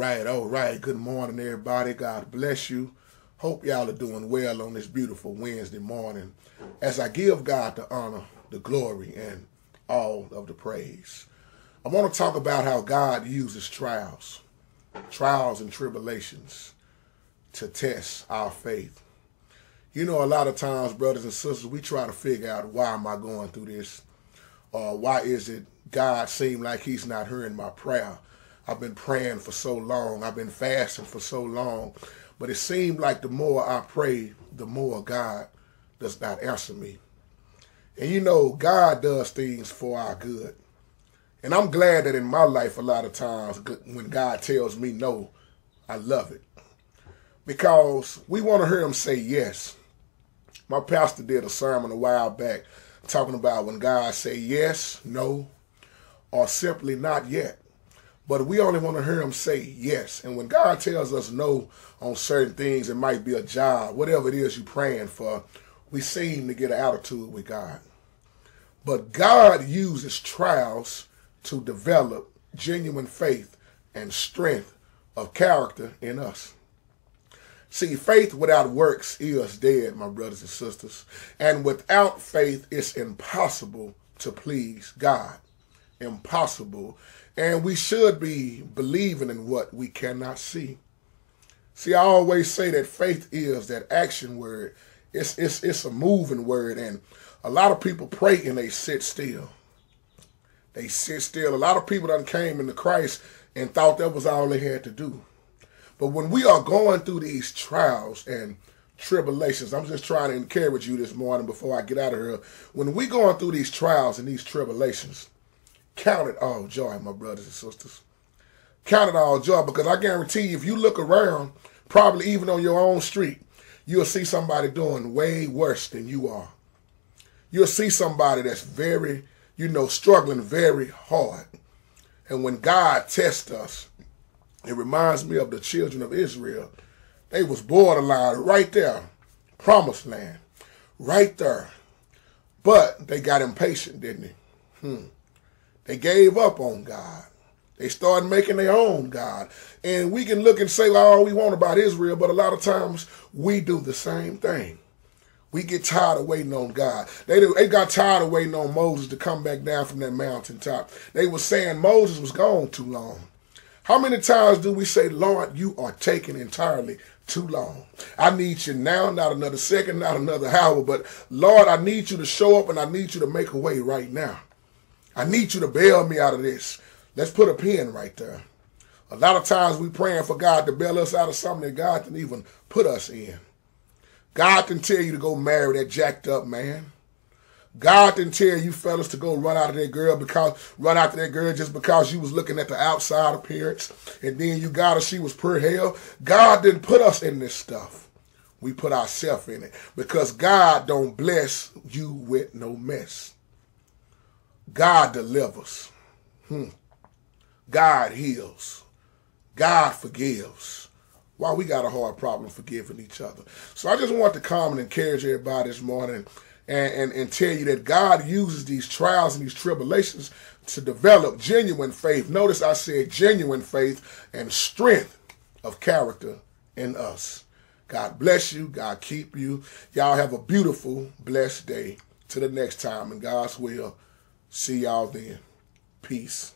All right. Good morning, everybody. God bless you. Hope y'all are doing well on this beautiful Wednesday morning as I give God the honor, the glory, and all of the praise. I want to talk about how God uses trials and tribulations to test our faith. You know, a lot of times, brothers and sisters, we try to figure out, why am I going through this? Or why is it God seems like he's not hearing my prayer? I've been praying for so long. I've been fasting for so long. But it seemed like the more I pray, the more God does not answer me. And you know, God does things for our good. And I'm glad that in my life, a lot of times, when God tells me no, I love it. Because we want to hear him say yes. My pastor did a sermon a while back talking about when God say yes, no, or simply not yet. But we only want to hear him say yes. And when God tells us no on certain things, it might be a job, whatever it is you're praying for, we seem to get an attitude with God. But God uses trials to develop genuine faith and strength of character in us. See, faith without works is dead, my brothers and sisters. And without faith, it's impossible to please God. Impossible. And we should be believing in what we cannot see. See, I always say that faith is that action word. It's a moving word. And a lot of people pray and they sit still. They sit still. A lot of people done came into Christ and thought that was all they had to do. But when we are going through these trials and tribulations, I'm just trying to encourage you this morning before I get out of here. When we going through these trials and these tribulations, count it all joy, my brothers and sisters. Count it all joy, because I guarantee you, if you look around, probably even on your own street, you'll see somebody doing way worse than you are. You'll see somebody that's very, struggling very hard. And when God tests us, it reminds me of the children of Israel. They was borderline right there, promised land, right there. But they got impatient, didn't they? They gave up on God. They started making their own God. And we can look and say all we want about Israel, but a lot of times we do the same thing. We get tired of waiting on God. They got tired of waiting on Moses to come back down from that mountaintop. They were saying Moses was gone too long. How many times do we say, Lord, you are taking entirely too long? I need you now, not another second, not another hour, but Lord, I need you to show up and I need you to make a way right now. I need you to bail me out of this. Let's put a pin right there. A lot of times we praying for God to bail us out of something that God didn't even put us in. God didn't tell you to go marry that jacked up man. God didn't tell you fellas to go run after that girl just because you was looking at the outside appearance and then you got her, she was pure hell. God didn't put us in this stuff. We put ourselves in it because God don't bless you with no mess. God delivers. God heals. God forgives. Why we got a hard problem forgiving each other. So I just want to come and encourage everybody this morning and tell you that God uses these trials and these tribulations to develop genuine faith. Notice I said genuine faith and strength of character in us. God bless you. God keep you. Y'all have a beautiful, blessed day. Till the next time, in God's will. See y'all then. Peace.